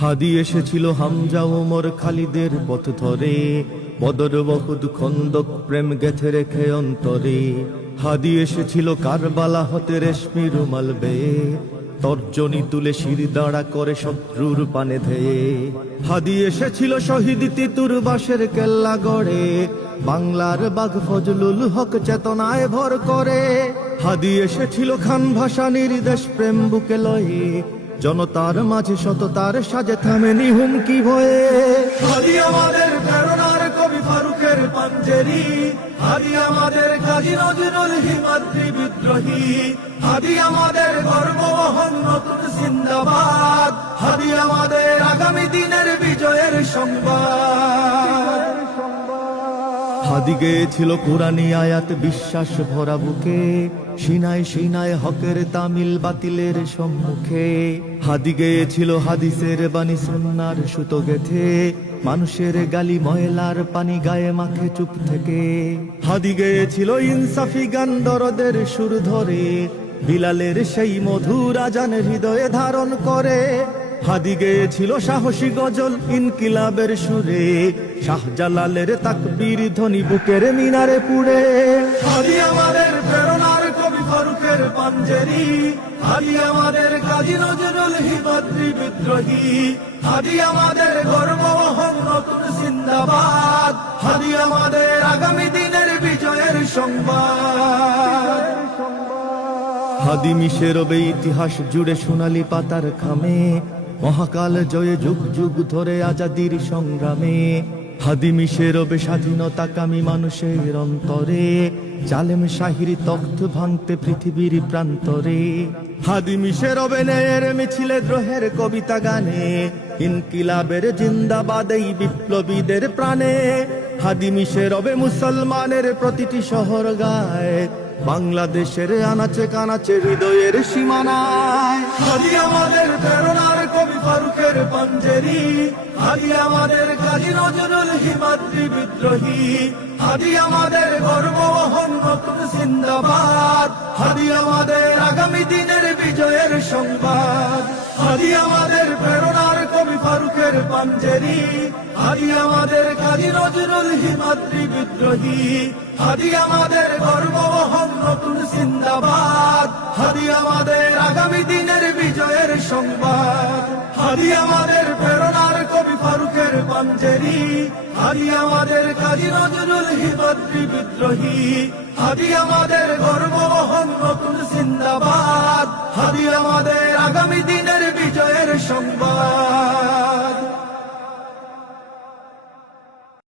হাদি এসেছিল হামজা ওমর খালিদের পথ ধরে, বদর উহুদ খন্দক প্রেম গেথে রেখে অন্তরে। হাদি এসেছিল কারবালা হতে রেশমি রুমাল বেয়ে, তর্জনী তুলে শির দাঁড়া করে শত্রুর পানে ধেয়ে। হাদি এসেছিল শহীদ তিতুর বাসের কেল্লা গড়ে, বাংলার বাঘ ফজলুল হক চেতনায় ভর করে। হাদি এসেছিল খান ভাসানীর দেশ প্রেম বুকে লয়ে, জনতার মাঝে সততার সাজে থামেনি হুমকি ভয়ে। হাদি আমাদের প্রেরণার কবি ফারুকের পাঞ্জেরি, হাদি আমাদের কাজী নজরুল হিমাদ্রি বিদ্রোহী, হাদি আমাদের গর্ববহন নতুন জিন্দাবাদ, হাদি আমাদের আগামী দিনের বিজয়ের সংবাদ। হাদি গেয়েছিল কুরআনী আয়াত বিশ্বাস ভরা বুকে, সিনায় সিনায় হকের তামিল বাতিলের সম্মুখে। হাদি গেয়েছিল হাদিসের বাণী সুন্নাহর সুতো গেথে, মানুষের গালি ময়লার পানি গায়ে মাখে চুপ থেকে। হাদি গেয়েছিল ইনসাফি গান দরদের সুর ধরে, বিলালের সেই মধুর আজান হৃদয়ে ধারণ করে। হাদি গেয়েছিল সাহসী গজল ইনকিলাবের সুরে, শাহজালালের তাকবীর ধ্বনি বুকের মিনারে পুড়ে। হাদি আমাদের প্রেরণার কবি ফারুকের পাঞ্জেরি, হাদি আমাদের কাজী নজরুল হিমাদ্রি বিদ্রোহী, হাদি আমাদের গর্ববহন নতুন জিন্দাবাদ, হাদি আমাদের আগামী দিনের বিজয়ের সংবাদ। হাদি মিশে রবে ইতিহাস জুড়ে সোনালী পাতার খামে, মহাকাল জয়ে যুগ যুগ ধরে আজাদির সংগ্রামে। হাদি মিশে রবে স্বাধীনতাকামী মানুষের অন্তরে, জালেম শাহির তখ্ত ভাঙতে পৃথিবীর প্রান্তরে। হাদি মিশে রবে ন্যায়ের মিছিলে দ্রোহের কবিতা গানে, ইনকিলাবের জিন্দাবাদ এই বিপ্লবীদের প্রাণে। হাদি মিশে রবে মুসলমানের প্রতিটি শহর গায়, বাংলাদেশের আনাচে কানাচে হৃদয়ের সীমানায়। হাদি আমাদের প্রেরণার কবি ফারুকের পাঞ্জেরি, হাদি আমাদের কাজী নজরুল হিমাদ্রি বিদ্রোহী, হাদি আমাদের গর্ববহন নতুন জিন্দাবাদ, হাদি আমাদের আগামী দিনের বিজয়ের সংবাদ। হাদি আমাদের প্রেরণার কবি ফারুকের পাঞ্জেরি, হাদি আমাদের কাজী নজরুল হিমাদ্রি বিদ্রোহী, হাদি আমাদের গর্ববহন নতুন জিন্দাবাদ, হাদি আমাদের আগামী দিনের বিজয়ের সংবাদ। হাদি আমাদের প্রেরণার কবি ফারুকের পাঞ্জেরি, হাদি আমাদের কাজী নজরুল হিমাদ্রি বিদ্রোহী, হাদি আমাদের গর্ববহন নতুন জিন্দাবাদ, হাদি আমাদের আগামী দিনের বিজয়ের সংবাদ।